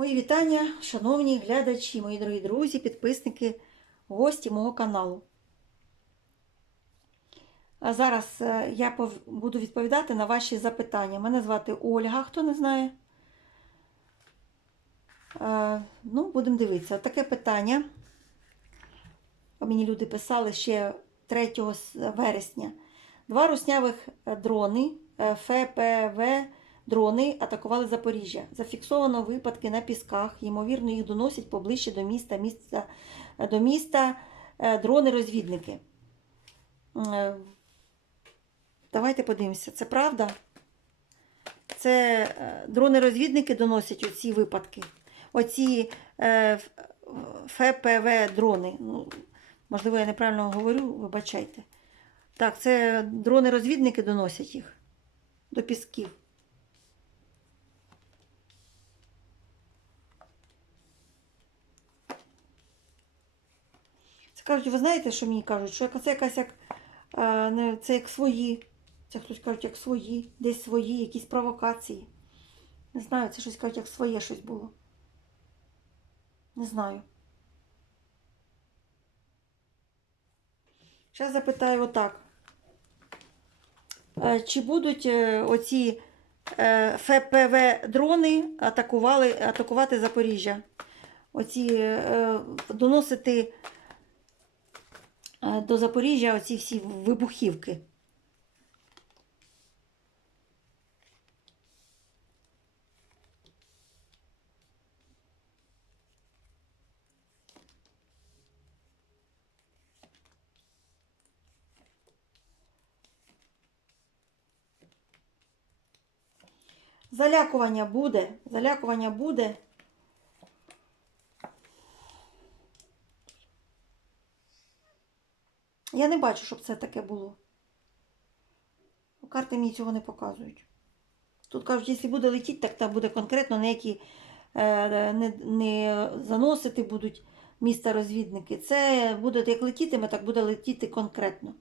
Мої вітання, шановні глядачі, мої дорогі друзі, підписники, гості мого каналу. А зараз е, я буду відповідати на ваші запитання. Мене звати Ольга, хто не знає. Е, Ну, будемо дивитися. Таке питання. Мені люди писали ще 3 вересня. Два руснявих е, дрони ФПВ дрони атакували Запоріжжя. Зафіксовано випадки на пісках. Ймовірно, їх доносять поближче до міста, міста, до міста е, дрони-розвідники. Е, Давайте подивимося, це правда? Це е, дрони-розвідники доносять оці випадки. Оці е, ФПВ дрони. Ну, можливо, я неправильно говорю, вибачайте. Так, це дрони-розвідники доносять їх до пісків. Кажуть, ви знаєте, що мені кажуть? Що це якась як е, це як свої. Це хтось кажуть, як свої, десь свої, якісь провокації. Не знаю, це щось кажуть, як своє щось було. Не знаю. Зараз запитаю отак. Е, Чи будуть е, оці е, ФПВ дрони атакували, атакувати Запоріжжя? Оці доносити до Запоріжжя оці всі вибухівки. Залякування буде. Залякування буде. Я не бачу, щоб це таке було. Карти мені цього не показують. Тут кажуть, якщо буде летіти, так там буде конкретно ніякі е, не, не заносити будуть міста розвідники. Це буде, як летітиме, так буде летіти конкретно.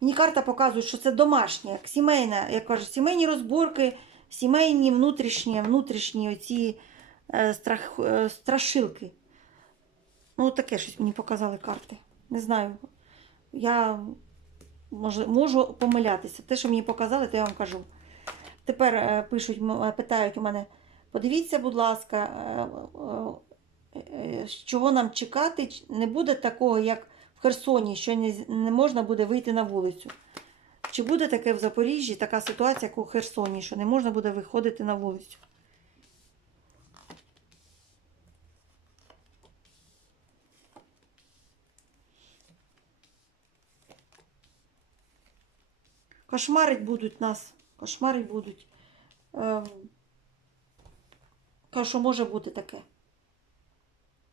Мені карта показує, що це домашнє, як сімейна, як кажуть, сімейні розборки, сімейні внутрішні, внутрішні оці е, страх, е, страшилки. Ну, таке щось мені показали карти. Не знаю. Я може, можу помилятися. Те, що мені показали, то я вам кажу. Тепер е, пишуть, е, питають у мене, подивіться, будь ласка, е, чого нам чекати? Не буде такого, як в Херсоні, що не можна буде вийти на вулицю. Чи буде таке в Запоріжжі, така ситуація, як у Херсоні, що не можна буде виходити на вулицю? Кошмарить будуть нас. Кошмарить будуть. Ем, Кажу, може бути таке.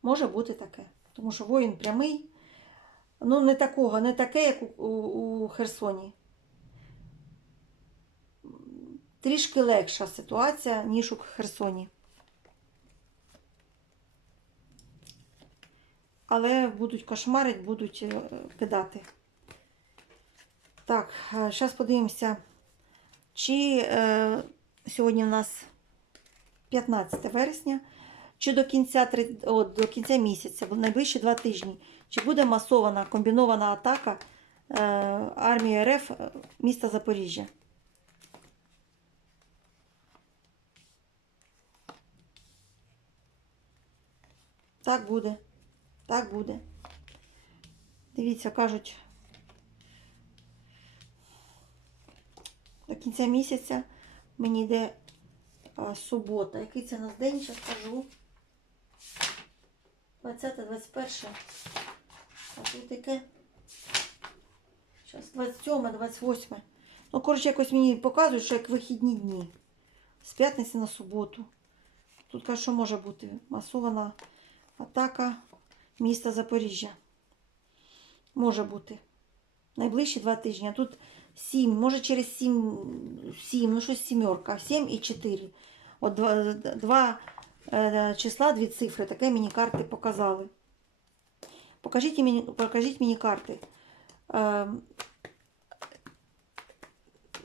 Може бути таке. Тому що воїн прямий. Ну, не такого, не таке, як у, у, у Херсоні. Трішки легша ситуація, ніж у Херсоні. Але будуть кошмарить, будуть е, кидати. Так, зараз подивимося, чи е, сьогодні у нас 15 вересня, чи до кінця, три- о, до кінця місяця, в найближчі два тижні, чи буде масована комбінована атака е, армії РФ е, міста Запоріжжя. Так буде. Так буде. Дивіться, кажуть, до кінця місяця мені йде а, субота. Який це у нас день, зараз скажу. 20, 21. А тут яке? Зараз 27, 28. Ну, коротше, якось мені показують, що як вихідні дні. З п'ятниці на суботу. Тут каже, що може бути масована атака міста Запоріжжя. Може бути. Найближчі два тижні. Тут 7, може через 7, 7 ну щось сімерка, 7 і 4. От два, два е, числа, дві цифри. Таке мені карти показали. Покажіть мені, покажіть мені карти. Е,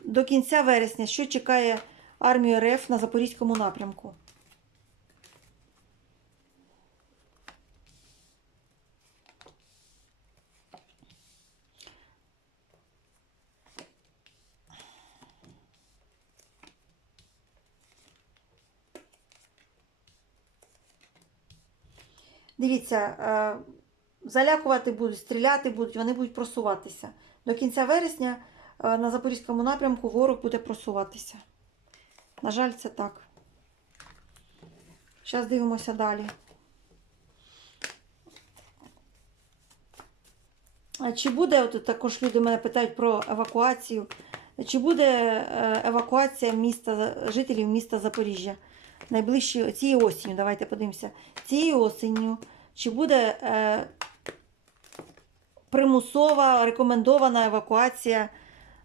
до кінця вересня, що чекає армію РФ на Запорізькому напрямку. Дивіться, е, залякувати будуть, стріляти будуть, вони будуть просуватися. До кінця вересня е, на Запорізькому напрямку ворог буде просуватися. На жаль, це так. Зараз дивимося далі. Чи буде, от також люди мене питають про евакуацію. Чи буде е, евакуація міста, жителів міста Запоріжжя найближчі цієї осінню? Давайте подивимося. Цією осінню, чи буде е, примусова рекомендована евакуація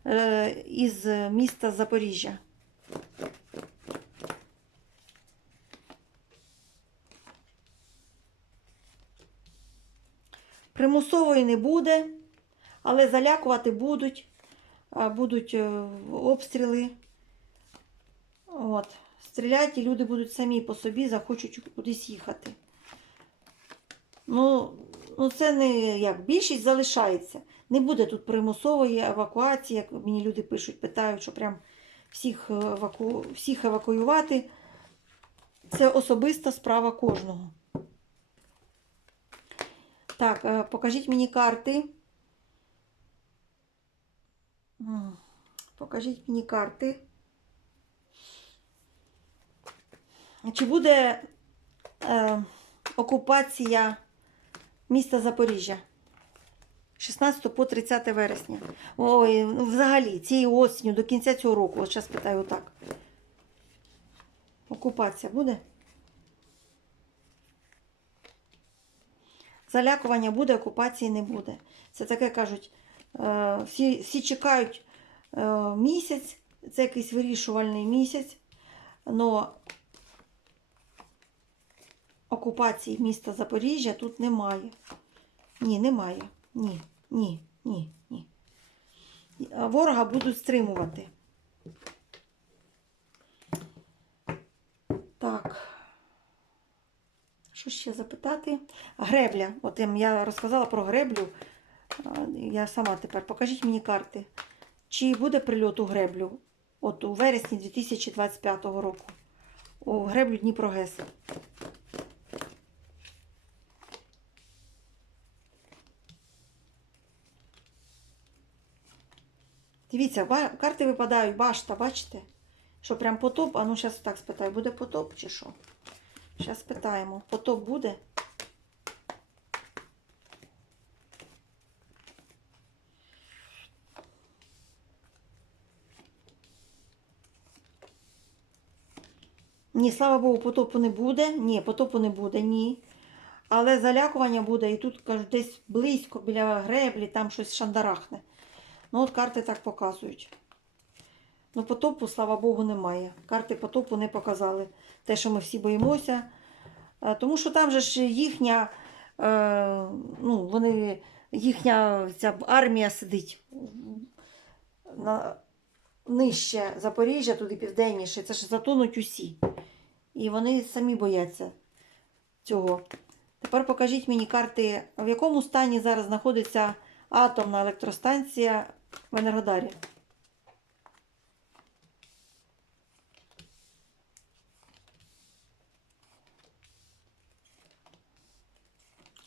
е, із міста Запоріжжя? Примусової не буде, але залякувати будуть, будуть е, обстріли. От. Стрілять і люди будуть самі по собі, захочуть кудись їхати. Ну, ну це не як більшість залишається. Не буде тут примусової евакуації, як мені люди пишуть, питають, що прям всіх, еваку... всіх евакуювати. Це особиста справа кожного. Так, е, покажіть мені карти. Покажіть мені карти. Чи буде е, окупація міста Запоріжжя? 16 по 30 вересня. Ой, ну взагалі, цієї осінню до кінця цього року. От зараз питаю так. Окупація буде? Залякування буде, окупації не буде. Це таке кажуть, е, всі, всі чекають е, місяць, це якийсь вирішувальний місяць, але окупації міста Запоріжжя тут немає. Ні, немає. Ні, ні, ні, ні. Ворога будуть стримувати. Так. Що ще запитати? Гребля. От я розказала про греблю. Я сама тепер. Покажіть мені карти. Чи буде прильот у греблю? От у вересні 2025 року. У греблю Дніпрогес. Дивіться, карти випадають, башта, бачите? Що прям потоп, а ну зараз так спитаю, буде потоп чи що? Зараз спитаємо. Потоп буде? Ні, слава Богу, потопу не буде. Ні, потопу не буде, ні. Але залякування буде, і тут кажуть, десь близько біля греблі, там щось шандарахне. Ну, от карти так показують. Ну, потопу, слава Богу, немає. Карти потопу не показали. Те, що ми всі боїмося. Е, Тому що там же ж їхня, е, ну, вони, їхня ця армія сидить на, нижче Запоріжжя, туди південніше. Це ж затонуть усі. І вони самі бояться цього. Тепер покажіть мені карти, в якому стані зараз знаходиться атомна електростанція в Енергодарі.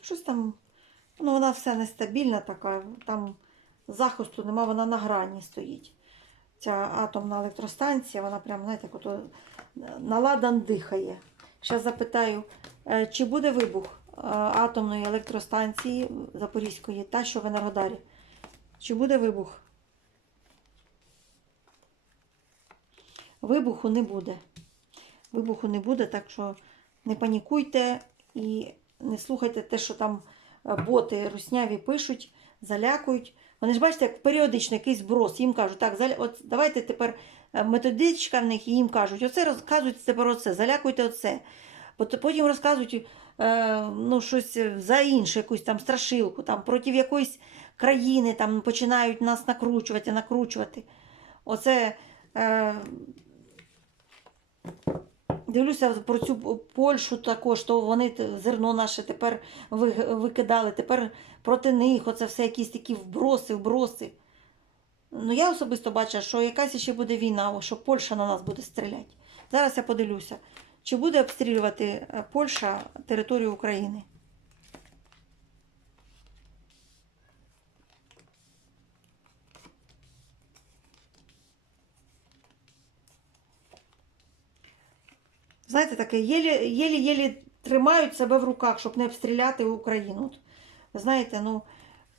Щось там, ну вона все нестабільна така, там захисту нема, вона на грані стоїть. Ця атомна електростанція, вона прям, знаєте, ото наладан дихає. Зараз запитаю, е, чи буде вибух е, атомної електростанції Запорізької, та що в Енергодарі? Чи буде вибух? Вибуху не буде. Вибуху не буде, так що не панікуйте і не слухайте те, що там е, боти русняві пишуть, залякують. Вони ж бачите, як періодично якийсь зброс. Їм кажуть, так, от давайте тепер е, методичка в них, і їм кажуть, оце розказуйте тепер оце, залякуйте оце. Потім розказують е, ну, щось за інше, якусь там страшилку, там, проти якоїсь країни там, починають нас накручувати, накручувати. Оце е, Дивлюся про цю Польщу також, то вони зерно наше тепер викидали, тепер проти них оце все якісь такі вброси, вброси. Ну, я особисто бачу, що якась ще буде війна, що Польща на нас буде стріляти. Зараз я подивлюся, чи буде обстрілювати е, Польща територію України. Знаєте, таке, єлі- єлі-єлі тримають себе в руках, щоб не обстріляти Україну. От, Знаєте, ну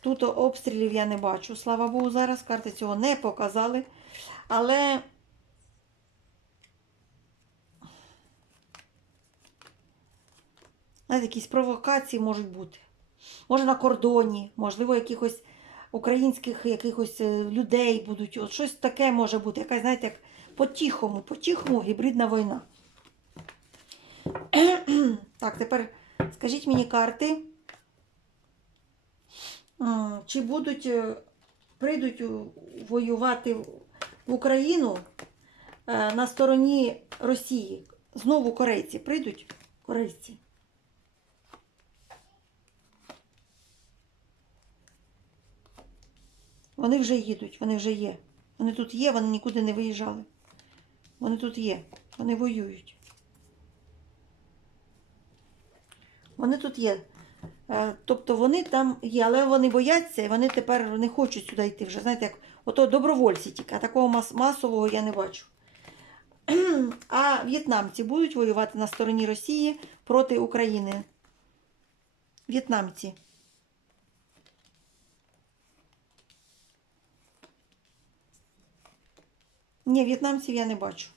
тут обстрілів я не бачу. Слава Богу, зараз карти цього не показали. Але знаєте, якісь провокації можуть бути. Може на кордоні, можливо, якихось українських якихось е, людей будуть. От щось таке може бути. Якась, знаєте, як по-тихому, по-тихому гібридна війна. Так, тепер скажіть мені карти, чи будуть, е, прийдуть воювати в Україну е, на стороні Росії? Знову корейці прийдуть? Корейці. Вони вже їдуть, вони вже є. Вони тут є, вони нікуди не виїжджали. Вони тут є, вони воюють. Вони тут є. Е, Тобто вони там є, але вони бояться і вони тепер не хочуть сюди йти вже. Знаєте, як ото добровольці тільки, а такого мас- масового я не бачу. А в'єтнамці будуть воювати на стороні Росії проти України. В'єтнамці. Ні, в'єтнамців я не бачу.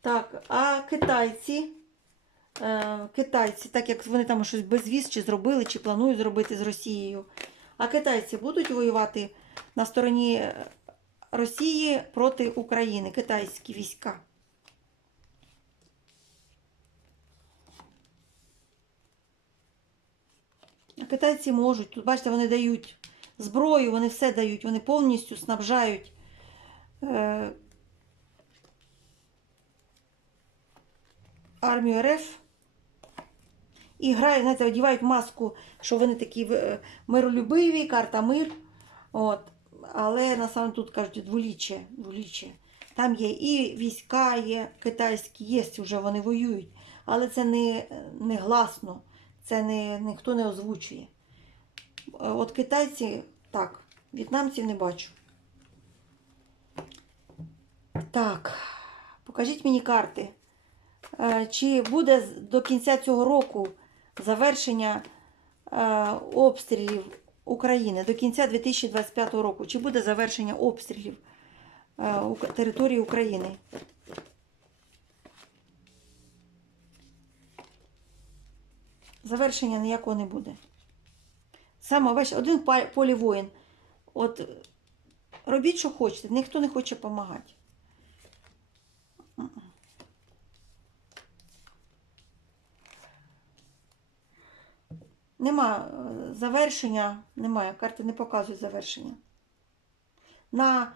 Так, а китайці. Е, китайці, так як вони там щось безвіз чи зробили, чи планують зробити з Росією. А китайці будуть воювати на стороні е, Росії проти України, китайські війська. А китайці можуть. Тут, бачите, вони дають зброю, вони все дають, вони повністю снабжають. Е, армію РФ і грають, знаєте, одягають маску, що вони такі е, миролюбиві, карта мир. От. Але насправді тут кажуть дволіччя, дволіччя. Там є і війська, є китайські, є вже вони воюють. Але це не, не гласно, це не, ніхто не озвучує. Е, От китайці, так, в'єтнамців не бачу. Так, покажіть мені карти. Е, Чи буде до кінця цього року завершення е, обстрілів України до кінця 2025 року? Чи буде завершення обстрілів е, території України? Завершення ніякого не буде. Саме бачите, один па- полі воїн. От робіть, що хочете, ніхто не хоче допомагати. Нема е, завершення, немає. Карти не показують завершення. На,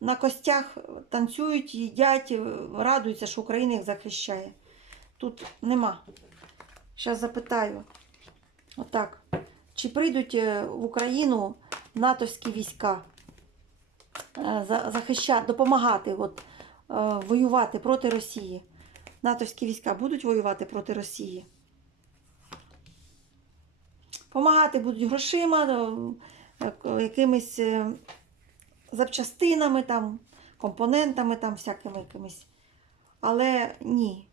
на костях танцюють, їдять, е, радуються, що Україна їх захищає. Тут нема. Зараз запитаю. Отак. Чи прийдуть е, в Україну натовські війська захищати, допомагати от, воювати проти Росії? Натовські війська будуть воювати проти Росії? Помагати будуть грошима, е, е, якимись е, запчастинами, там, компонентами, там, всякими якимись. Але ні.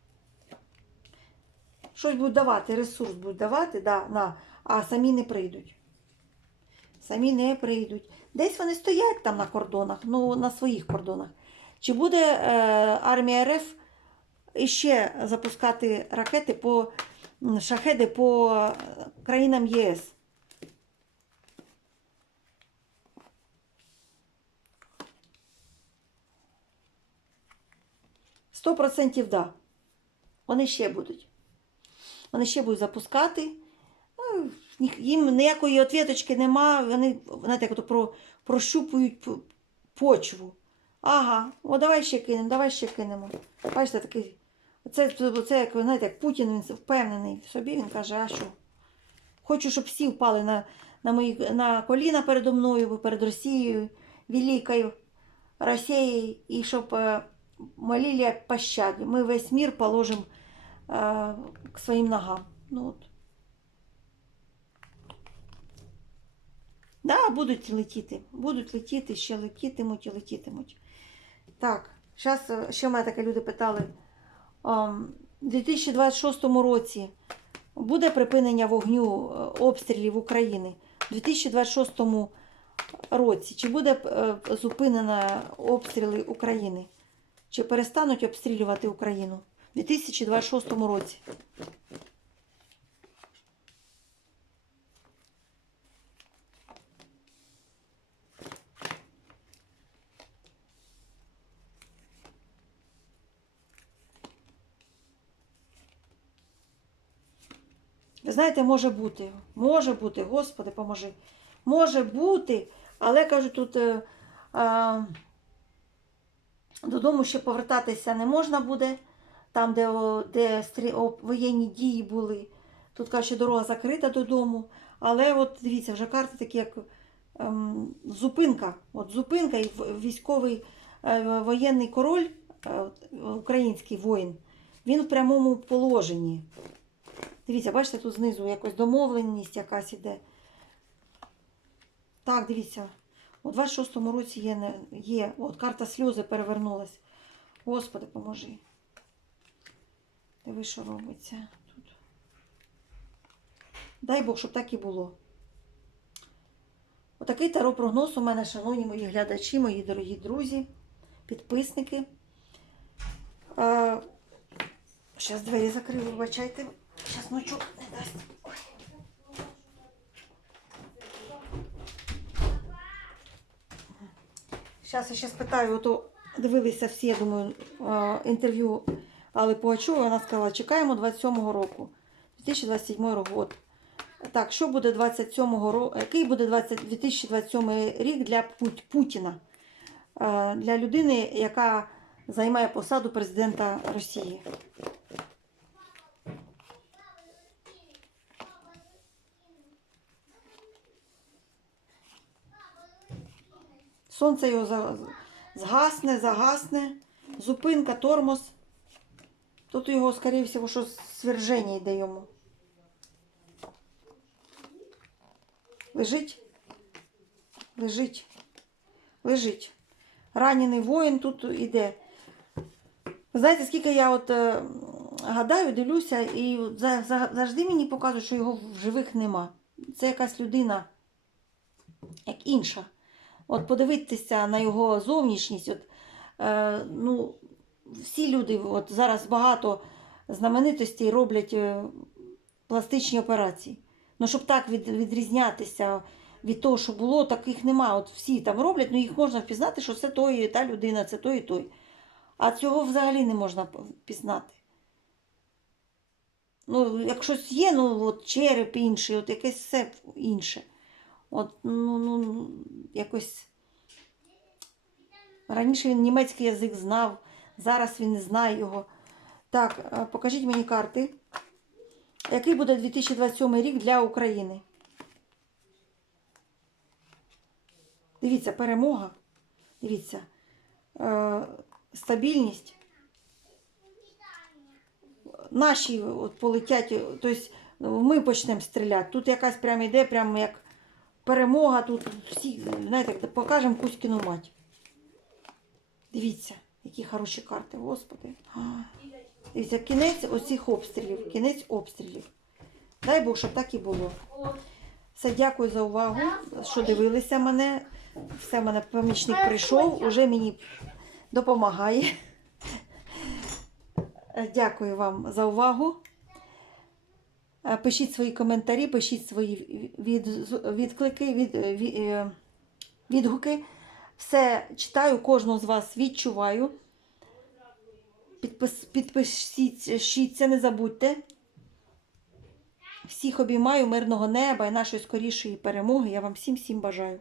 Щось будуть давати, ресурс будуть давати, да, на, а самі не прийдуть. Самі не прийдуть. Десь вони стоять там на кордонах, ну на своїх кордонах. Чи буде е, армія РФ іще запускати ракети по шахеди по е, країнам ЄС? Сто процентів да. Вони ще будуть. Вони ще будуть запускати. Ну, Їм ніякої отвіточки нема. Вони знаєте, як про, прощупують почву. Ага, о, давай ще кинемо, давай ще кинемо. Бачите, такий. Це, це як, знаєте, як Путін, він впевнений в собі, він каже, а що? Хочу, щоб всі впали на, на, мої, на коліна передо мною, перед Росією, великою Росією, і щоб е, молили о пощаді. Ми весь мір положимо е, к своїм ногам. Ну, от. Да, будуть летіти. Будуть летіти, ще летітимуть і летітимуть. Так, зараз ще мене таке люди питали. У 2026 році буде припинення вогню е, обстрілів України. У 2026 році чи буде зупинена зупинено обстріли України? Чи перестануть обстрілювати Україну? У 2026 році. Знаєте, може бути. Може бути, Господи, поможи. Може бути, але кажу, тут е, е, додому ще повертатися не можна буде, там, де, де стрі, о, воєнні дії були. Тут каже, дорога закрита додому. Але от дивіться, вже карти такі, як ем, зупинка. От зупинка і військовий е, воєнний король, е, український воїн, він в прямому положенні. Дивіться, бачите, тут знизу якось домовленість якась іде. Так, дивіться. У 26-му році є, є. От карта сльози перевернулась. Господи, поможи. Диви, що робиться тут. Дай Бог, щоб так і було. Отакий таро прогноз у мене, шановні мої глядачі, мої дорогі друзі, підписники. Е, Зараз двері закрию, вибачайте. Зараз ночу не дасть. Зараз я ще спитаю, ото дивилися всі, я думаю, інтерв'ю Алли Пугачової. Вона сказала, чекаємо 27-го року, 2027 рік. Так, що буде 27-го року? Який буде 20, 2027 рік для Путіна? Для людини, яка займає посаду президента Росії? Сонце його згасне, загасне, зупинка, тормоз. Тут його, скоріше всього, що сверження йде йому. Лежить. Лежить. Лежить. Ранений воїн тут іде. Знаєте, скільки я от е, гадаю, дивлюся, і за- за- завжди мені показують, що його в живих нема. Це якась людина, як інша. От подивитися на його зовнішність. От, е, ну, всі люди, от зараз багато знаменитостей роблять е, пластичні операції. Ну, щоб так від, відрізнятися від того, що було, таких нема. От всі там роблять, ну їх можна впізнати, що це той і та людина, це той і той. А цього взагалі не можна впізнати. Ну, як щось є, ну от череп інший, от якесь все інше. От, ну, ну, якось. Раніше він німецький язик знав, зараз він не знає його. Так, е, покажіть мені карти. Який буде 2027 рік для України? Дивіться, перемога. Дивіться. Е, стабільність. Наші от полетять, тобто ми почнемо стріляти. Тут якась прям іде, прям як перемога. Тут всі, знаєте, покажемо Кузькіну мать. Дивіться, які хороші карти, господи. Дивіться, кінець оцих обстрілів, кінець обстрілів. Дай Бог, щоб так і було. Все, дякую за увагу, що дивилися мене. Все, мене помічник прийшов, уже мені допомагає. Дякую вам за увагу. Е, Пишіть свої коментарі, пишіть свої від, відклики, від, е, від, е, відгуки. Все читаю, кожного з вас відчуваю. Підпис, підпишіться, не забудьте. Всіх обіймаю, мирного неба і нашої скорішої перемоги. Я вам всім всім бажаю.